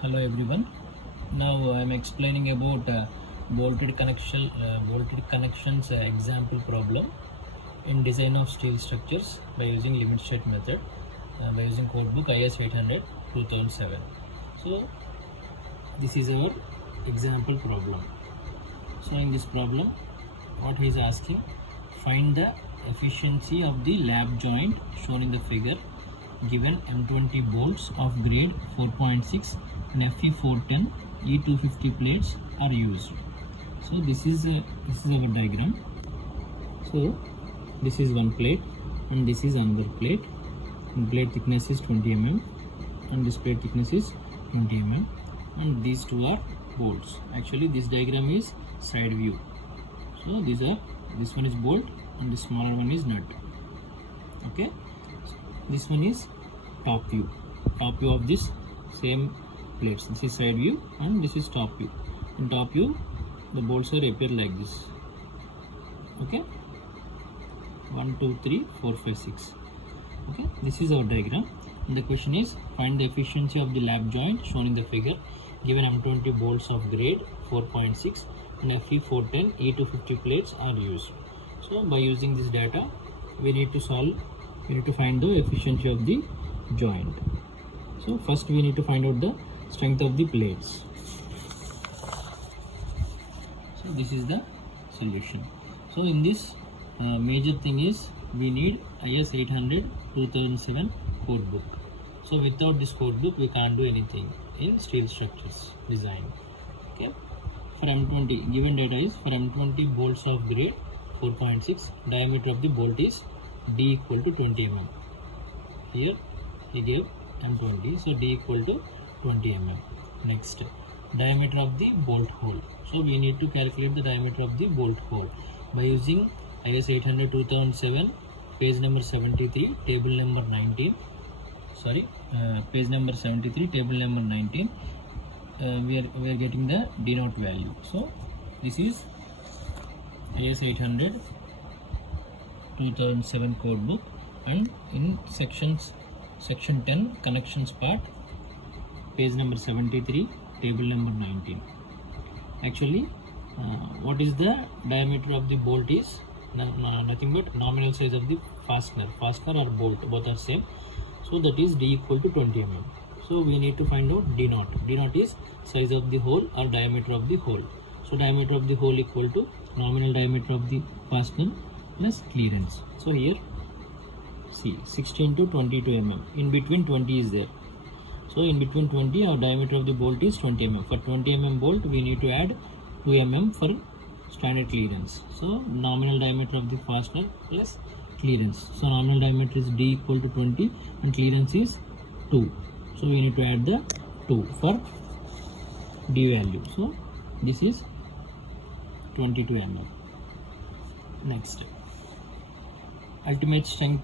Hello everyone. Now I am explaining about bolted connections example problem in design of steel structures by using limit state method by using codebook IS 800 2007. So this is our example problem. So in this problem, what he is asking, find the efficiency of the lap joint shown in the figure given M20 bolts of grade 4.6 and Fe410 E250 plates are used. So this is our diagram. So this is one plate and this is another plate, and plate thickness is 20 mm and this plate thickness is 20 mm, and these two are bolts. Actually this diagram is side view. So this one is bolt and the smaller one is nut. Okay, this one is top view of this same plates. This is side view and this is top view. In top view the bolts are appear like this. Okay, 1 2 3 4 5 6. Okay, this is our diagram, and the question is find the efficiency of the lap joint shown in the figure given M20 bolts of grade 4.6 and Fe410 E250 plates are used. So by using this data we need to find the efficiency of the joint. So first we need to find out the strength of the plates. So this is the solution. So in this major thing is we need IS 800 2007 code book. So without this code book we can't do anything in steel structures design. Okay, for M20 given data is for M20 bolts of grade 4.6, diameter of the bolt is D equal to 20 mm. Here he gave M20, so D equal to 20 mm. Next, diameter of the bolt hole. So we need to calculate the diameter of the bolt hole by using IS 800 2007 page number 73 table number 19. Page number 73 table number 19. We are getting the D naught value. So this is IS 800 2007 code book, and in section 10 connections part, page number 73 table number 19. Actually what is the diameter of the bolt is nothing but nominal size of the fastener or bolt, both are same. So that is D equal to 20 mm. So we need to find out D naught. D naught is size of the hole or diameter of the hole. So diameter of the hole equal to nominal diameter of the fastener plus clearance. So here see 16 to 22 mm. In between 20 is there. So in between 20 our diameter of the bolt is 20 mm. For 20 mm bolt we need to add 2 mm for standard clearance. So nominal diameter of the fastener plus clearance. So nominal diameter is D equal to 20 and clearance is 2. So we need to add the 2 for D value. So this is 22 mm. Next, ultimate strength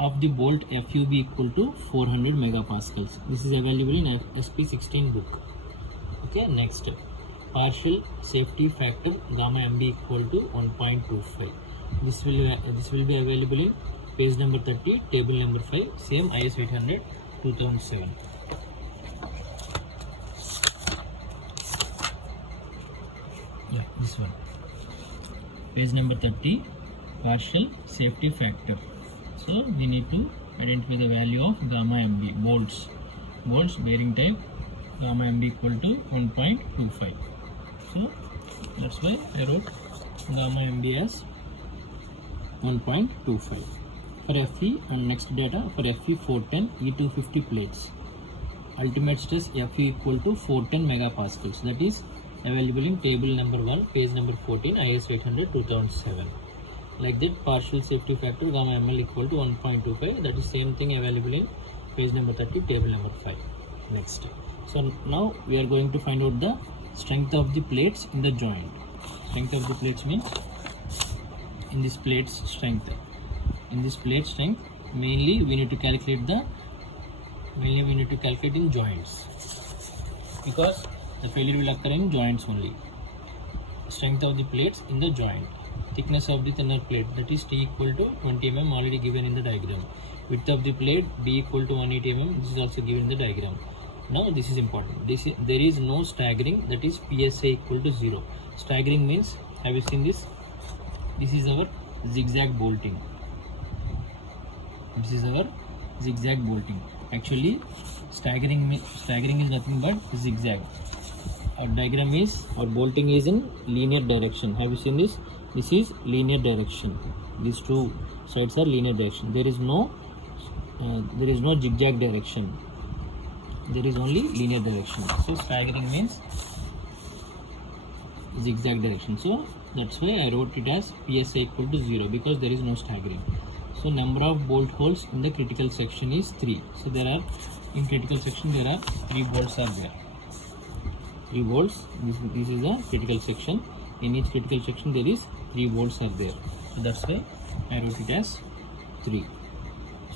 of the bolt FUB equal to 400 megapascals. This is available in SP16 book. Okay, next, partial safety factor gamma MB equal to 1.25. This will be available in page number 30 table number 5, same IS 800 2007. Yeah, this one, page number 30, partial safety factor. So we need to identify the value of gamma MB bolts bearing type gamma MB equal to 1.25. So that's why I wrote gamma MB as 1.25 for Fe. And next data for Fe410 E250 plates, ultimate stress Fe equal to 410 megapascals. That is available in table number 1 page number 14 IS 800 2007. Like that, partial safety factor gamma ML equal to 1.25. that is same thing available in page number 30 table number 5. Next, so now we are going to find out the strength of the plates in the joint. Strength of the plates means in this plate's strength. In this plate strength mainly we need to calculate in joints, because the failure will occur in joints only. Strength of the plates in the joint. Thickness of the thinner plate, that is T equal to 20 mm, already given in the diagram. Width of the plate B equal to 180 mm, this is also given in the diagram. Now this is important. There is no staggering, that is PSI equal to 0. Staggering means, have you seen this? This is our zigzag bolting. This is our zigzag bolting. Actually, staggering is nothing but zigzag. Our diagram is, our bolting is in linear direction. Have you seen this? This is linear direction. These two sides are linear direction. There is no zigzag direction. There is only linear direction. So staggering means zigzag direction. So that's why I wrote it as PSI equal to 0, because there is no staggering. So number of bolt holes in the critical section is 3. So there are, in critical section there are 3 bolts are there. 3 bolts. This is a critical section. In each critical section there is 3 bolts are there. So that's why I wrote it as 3.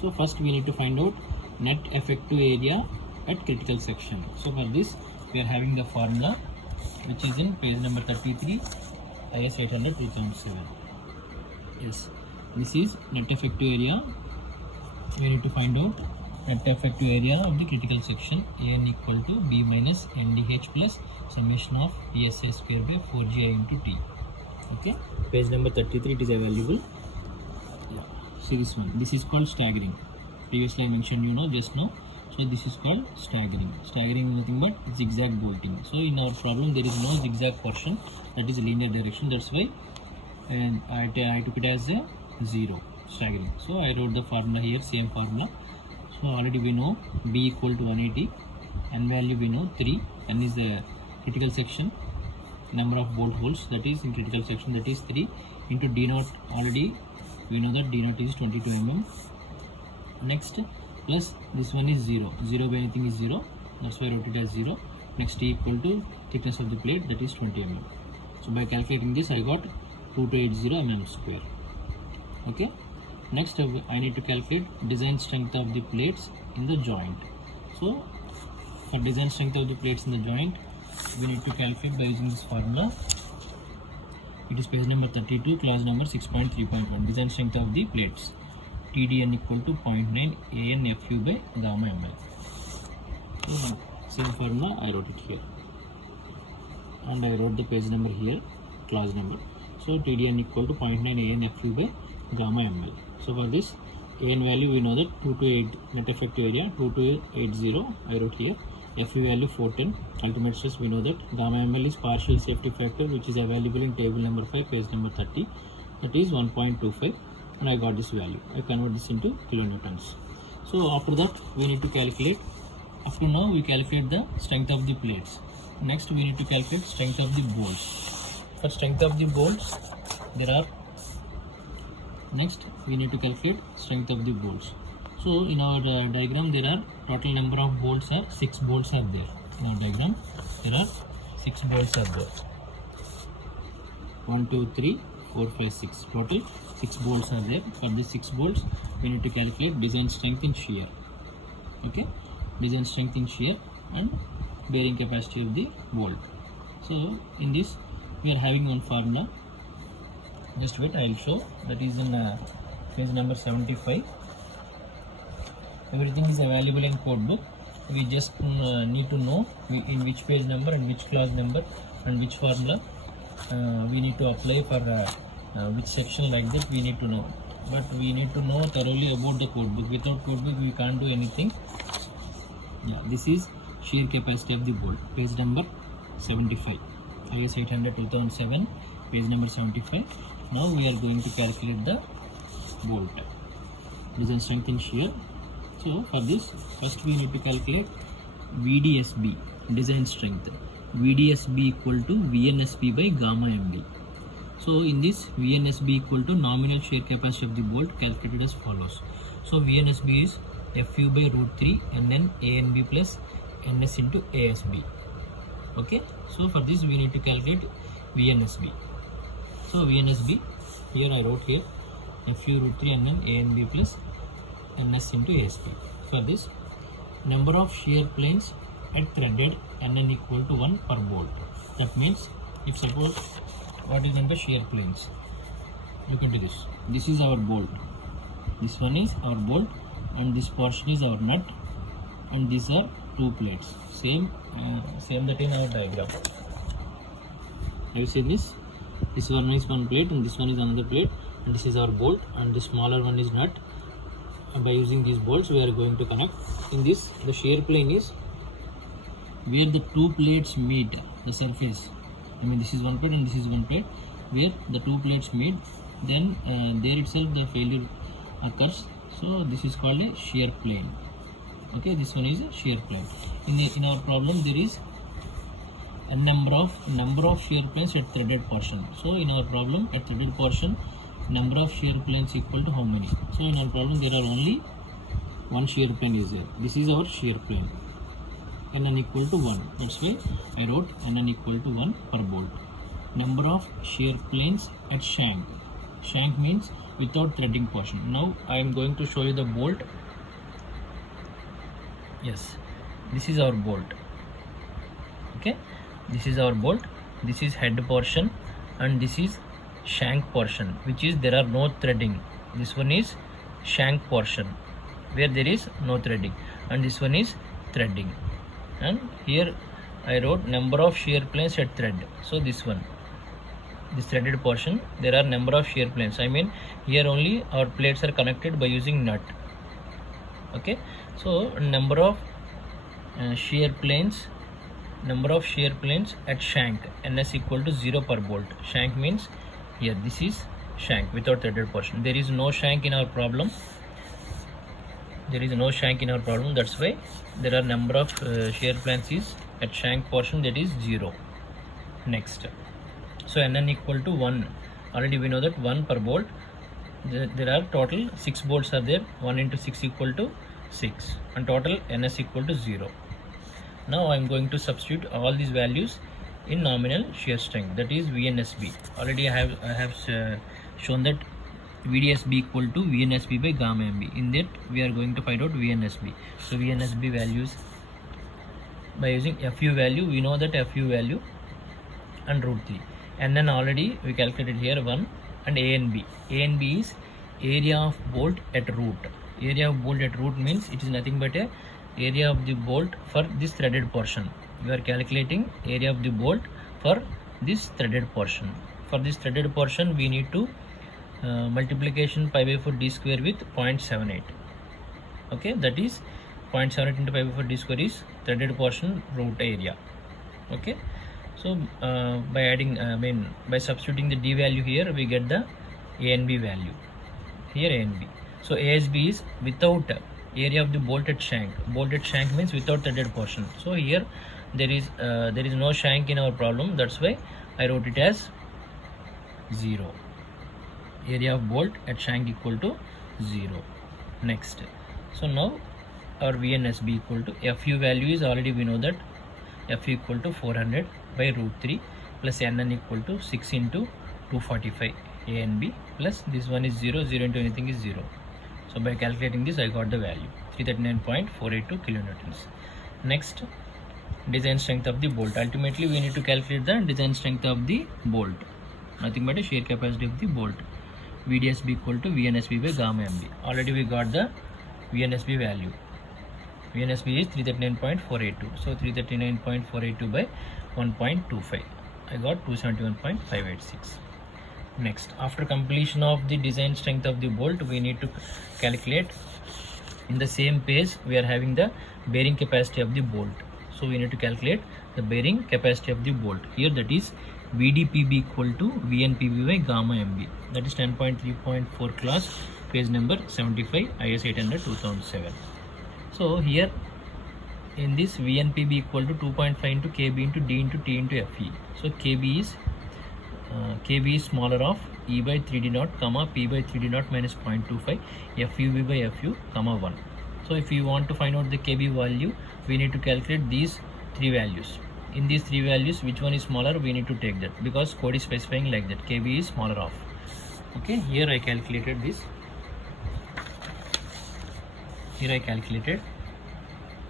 So first we need to find out net effective area at critical section. So for this we are having the formula, which is in page number 33, IS 800 2007. Yes, this is net effective area. We need to find out net effective area of the critical section. An equal to B minus NDH plus summation of PSI square by 4GI into T. Okay, page number 33, it is available. Yeah. See this one. This is called staggering. Previously I mentioned, just now. So this is called staggering. Staggering is nothing but zigzag bolting. So in our problem there is no zigzag portion, that is linear direction. That's why and I took it as a 0, staggering. So I wrote the formula here, same formula. So already we know B equal to 180, N value we know 3, N is the critical section, number of bolt holes, that is in critical section, that is 3, into D naught. Already we know that D naught is 22 mm. Next, plus this one is 0 by anything is 0, that's why I wrote it as 0. Next, T equal to thickness of the plate, that is 20 mm. So by calculating this I got 2280 mm square. Okay. Next I need to calculate design strength of the plates in the joint. So for design strength of the plates in the joint, we need to calculate by using this formula. It is page number 32, clause number 6.3.1, design strength of the plates. TDN equal to 0.9 ANFU by gamma ml. So same formula I wrote it here, and I wrote the page number here, clause number. So TDN equal to 0.9 ANFU by gamma ml. So for this AN value we know that 228 net effective area 2280 I wrote here. FU value 410. Ultimate stress we know that gamma ml is partial safety factor, which is available in table number 5, page number 30, that is 1.25. And I got this value. I convert this into kilonewtons. So after that we need to calculate. After now we calculate the strength of the plates. Next we need to calculate strength of the bolts. For strength of the bolts there are. Next we need to calculate strength of the bolts. So in our diagram there are total number of bolts are 6 bolts are there. In our diagram there are 6 bolts are there. 1, 2, 3, 4, 5, 6. Total 6 bolts are there. For these 6 bolts we need to calculate design strength in shear. Okay, design strength in shear and bearing capacity of the bolt. So in this we are having one formula. Just wait, I will show. That is in page number 75. Everything is available in code book. We just need to know in which page number and which clause number and which formula we need to apply for which section, like that we need to know. But we need to know thoroughly about the code book. Without code book we can't do anything. Yeah, this is shear capacity of the bolt, page number 75, IS 800 2007, page number 75. Now we are going to calculate the bolt design strength in shear. So for this first we need to calculate VDSB, design strength. VDSB equal to VNSB by gamma ml. So in this VNSB equal to nominal shear capacity of the bolt, calculated as follows. So VNSB is FU by root 3 NN ANB plus NS into ASB. Okay, so for this we need to calculate VNSB. So VNSB, here I wrote here FU root 3 NN ANB plus NS into ASB. For this, number of shear planes at threaded NN equal to 1 per bolt. That means if suppose what is under shear planes, look into this. This is our bolt, this one is our bolt, and this portion is our nut, and these are two plates. Same that in our diagram. Have you seen this? This one is one plate and this one is another plate, and this is our bolt, and the smaller one is nut. And by using these bolts we are going to connect. In this, the shear plane is where the two plates meet the surface. I mean, this is one plate and this is one plate. Where the two plates meet, then there itself the failure occurs. So this is called a shear plane. Okay, this one is a shear plane. In our problem there is a number of shear planes at threaded portion. So in our problem, at threaded portion, number of shear planes equal to how many? So in our problem there are only one shear plane is here. This is our shear plane. Nn equal to 1. That's why I wrote Nn equal to 1 per bolt. Number of shear planes at shank. Shank means without threading portion. Now I am going to show you the bolt. Yes, this is our bolt. Okay, this is our bolt. This is head portion and this is shank portion, which is there are no threading. This one is shank portion where there is no threading, and this one is threading. And here I wrote number of shear planes at thread. So this one, this threaded portion, there are number of shear planes. I mean, here only our plates are connected by using nut. Okay, so number of shear planes at shank, ns equal to 0 per bolt. Shank means here this is shank without threaded portion. There is no shank in our problem. That's why there are number of shear planes is at shank portion, that is 0. Next, so nn equal to 1. Already we know that 1 per bolt. There are total 6 bolts are there. 1 into 6 equal to 6, and total ns equal to 0. Now I am going to substitute all these values in nominal shear strength, that is VNSB. Already I have shown that VDSB equal to VNSB by gamma MB. In that we are going to find out VNSB. So VNSB values by using FU value, we know that FU value and root 3. And then already we calculated here 1 and ANB. ANB is area of bolt at root. Area of bolt at root means it is nothing but a area of the bolt for this threaded portion. We are calculating area of the bolt for this threaded portion. For this threaded portion we need to multiplication pi by 4 d square with 0.78. Okay, that is 0.78 into pi by 4 d square is threaded portion root area. Okay, so by substituting the d value here, we get the ANB value. Here ANB. So ASB is without area of the bolted shank. Bolted shank means without threaded portion. So here there is no shank in our problem. That's why I wrote it as 0. Area of bolt at shank equal to 0. Next, so now our VNSB equal to FU value is already we know that FU equal to 400 by root 3 plus NN equal to 6 into 245 ANB plus this one is 0 into anything is 0. So by calculating this I got the value 339.482 kilonewtons. Next, design strength of the bolt. Ultimately we need to calculate the design strength of the bolt, nothing but a shear capacity of the bolt. VDSB equal to VNSB by gamma MB. Already we got the VNSB value. VNSB is 339.482. So 339.482 by 1.25. I got 271.586. Next, after completion of the design strength of the bolt, we need to calculate in the same page we are having the bearing capacity of the bolt. So we need to calculate the bearing capacity of the bolt. Here that is VDPB equal to VNPB by gamma MB. That is 10.3.4 class, page number 75, IS 800 2007. So here in this VNPB equal to 2.5 into KB into D into T into FE. So KB is smaller of E by 3D naught comma P by 3D naught minus 0.25 FUV by FU comma 1. So if you want to find out the KB value, we need to calculate these three values. In these three values, which one is smaller, we need to take that, because code is specifying like that, KB is smaller of. Okay, here I calculated this. Here I calculated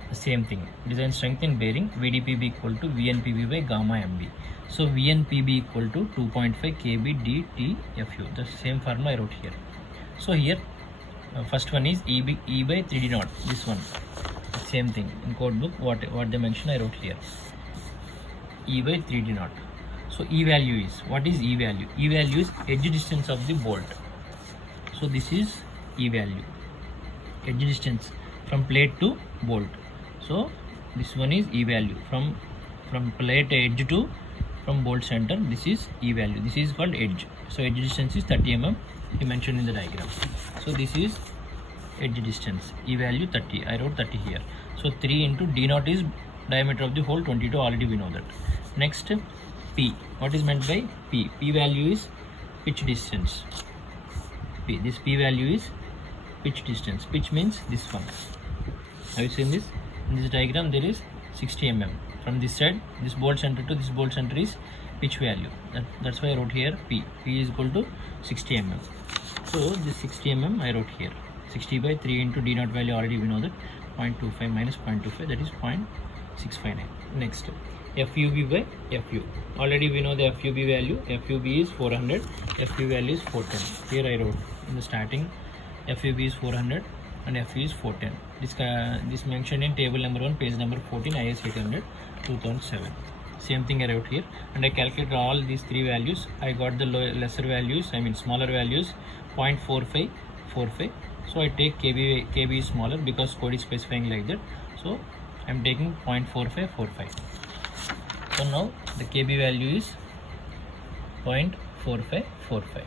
the same thing. Design strength in bearing, VDPB equal to VNPB by gamma MB. So VNPB equal to 2.5 KB D T FU. The same formula I wrote here. So here first one is E by 3D naught. This one. same thing in code book, what they mentioned I wrote here, E by 3D naught. So E value is, what is E value? E value is edge distance of the bolt. So this is E value, edge distance from plate to bolt. So this one is E value from plate edge to from bolt center. This is E value. This is called edge. So edge distance is 30 mm. He mentioned in the diagram. So this is edge distance. E value 30. I wrote 30 here. So 3 into D naught is diameter of the hole 22. Already we know that. Next P. What is meant by P? P value is pitch distance. P. This P value is pitch distance. Pitch means this one. Have you seen this? In this diagram there is 60 mm. From this side, this bolt center to this bolt center is pitch value. That's why I wrote here P. P is equal to 60 mm. So this 60 mm I wrote here. 60 by 3 into D naught value, already we know that 0.25 minus 0.25, that is 0.659. Next, FUB by FU. Already we know the FUB value. FUB is 400. FU value is 410. Here I wrote in the starting, FUB is 400 and FU is 410. This mentioned in table number 1, page number 14, IS 800 2007. Same thing I wrote here, and I calculated all these three values. I got the lesser values, smaller values, 0.4545. So I take KB is smaller because code is specifying like that. So I am taking 0.4545. So now the KB value is 0.4545.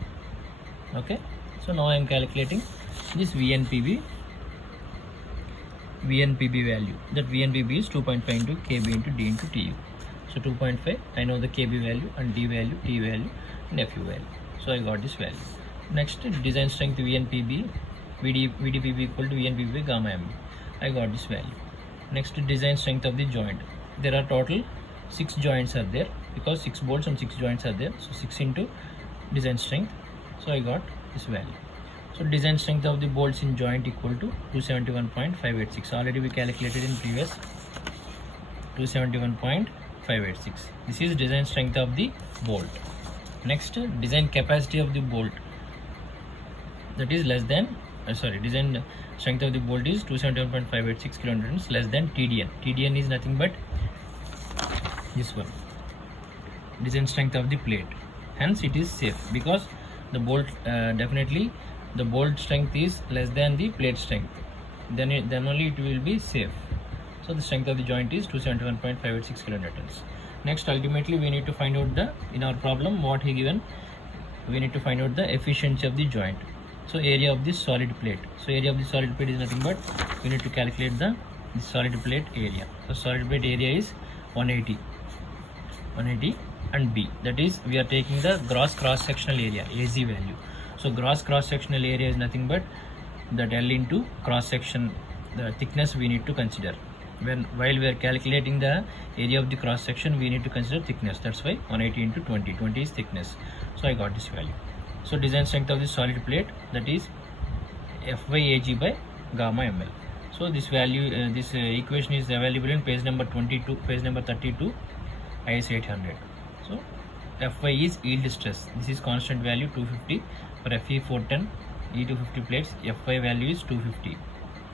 Okay. So now I am calculating this VNPB value. That VNPB is 2.5 into KB into D into TU. So 2.5, I know the KB value and D value, T value and FU value. So I got this value. Next, design strength VNPB, VDPB equal to VNPB by gamma M. I got this value. Next, design strength of the joint. There are total 6 joints are there because 6 bolts and 6 joints are there. So 6 into design strength. So I got this value. So design strength of the bolts in joint equal to 271.586. Already we calculated in previous 271.586. This is design strength of the bolt. Next, design capacity of the bolt. That is less than, design strength of the bolt is 271.586 kilonewtons less than TDN. TDN is nothing but this one. Design strength of the plate. Hence it is safe because the bolt definitely the bolt strength is less than the plate strength. Then only it will be safe. So the strength of the joint is 271.586 kilonewtons. Next, ultimately we need to find out in our problem what he given, we need to find out the efficiency of the joint. So area of this solid plate. So area of the solid plate is nothing but we need to calculate the solid plate area. So solid plate area is 180 and B. That is we are taking the gross cross sectional area, AZ value. So gross cross sectional area is nothing but that L into cross section, the thickness we need to consider. While we are calculating the area of the cross section, we need to consider thickness. That's why 180 into 20 is thickness. So I got this value. So design strength of the solid plate, that is F by AG by gamma ml. So this value, this equation is available in page number 22, page number 32, IS 800. So Fy is yield stress. This is constant value 250 for Fe 410, E250 plates. Fy value is 250.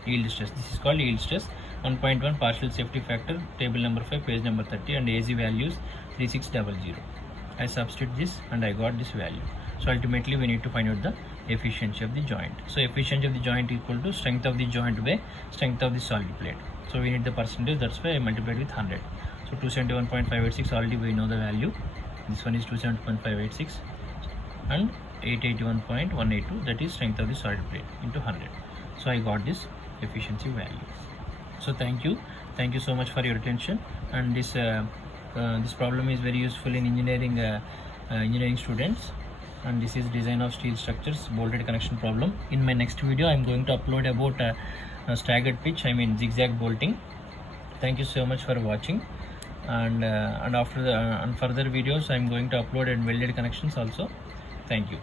Yield stress. This is called yield stress. 1.1 partial safety factor, table number 5, page number 30, and AZ values 3600. I substitute this and I got this value. So ultimately we need to find out the efficiency of the joint. So efficiency of the joint equal to strength of the joint by strength of the solid plate. So we need the percentage, that's why I multiplied with 100. So 271.586, already we know the value. This one is 271.586 and 881.182, that is strength of the solid plate into 100. So I got this efficiency value. So thank you so much for your attention, and this problem is very useful in engineering students, and this is design of steel structures bolted connection problem. In my next video I am going to upload about staggered pitch, zigzag bolting. Thank you so much for watching, and after and further videos I am going to upload and welded connections also. Thank you.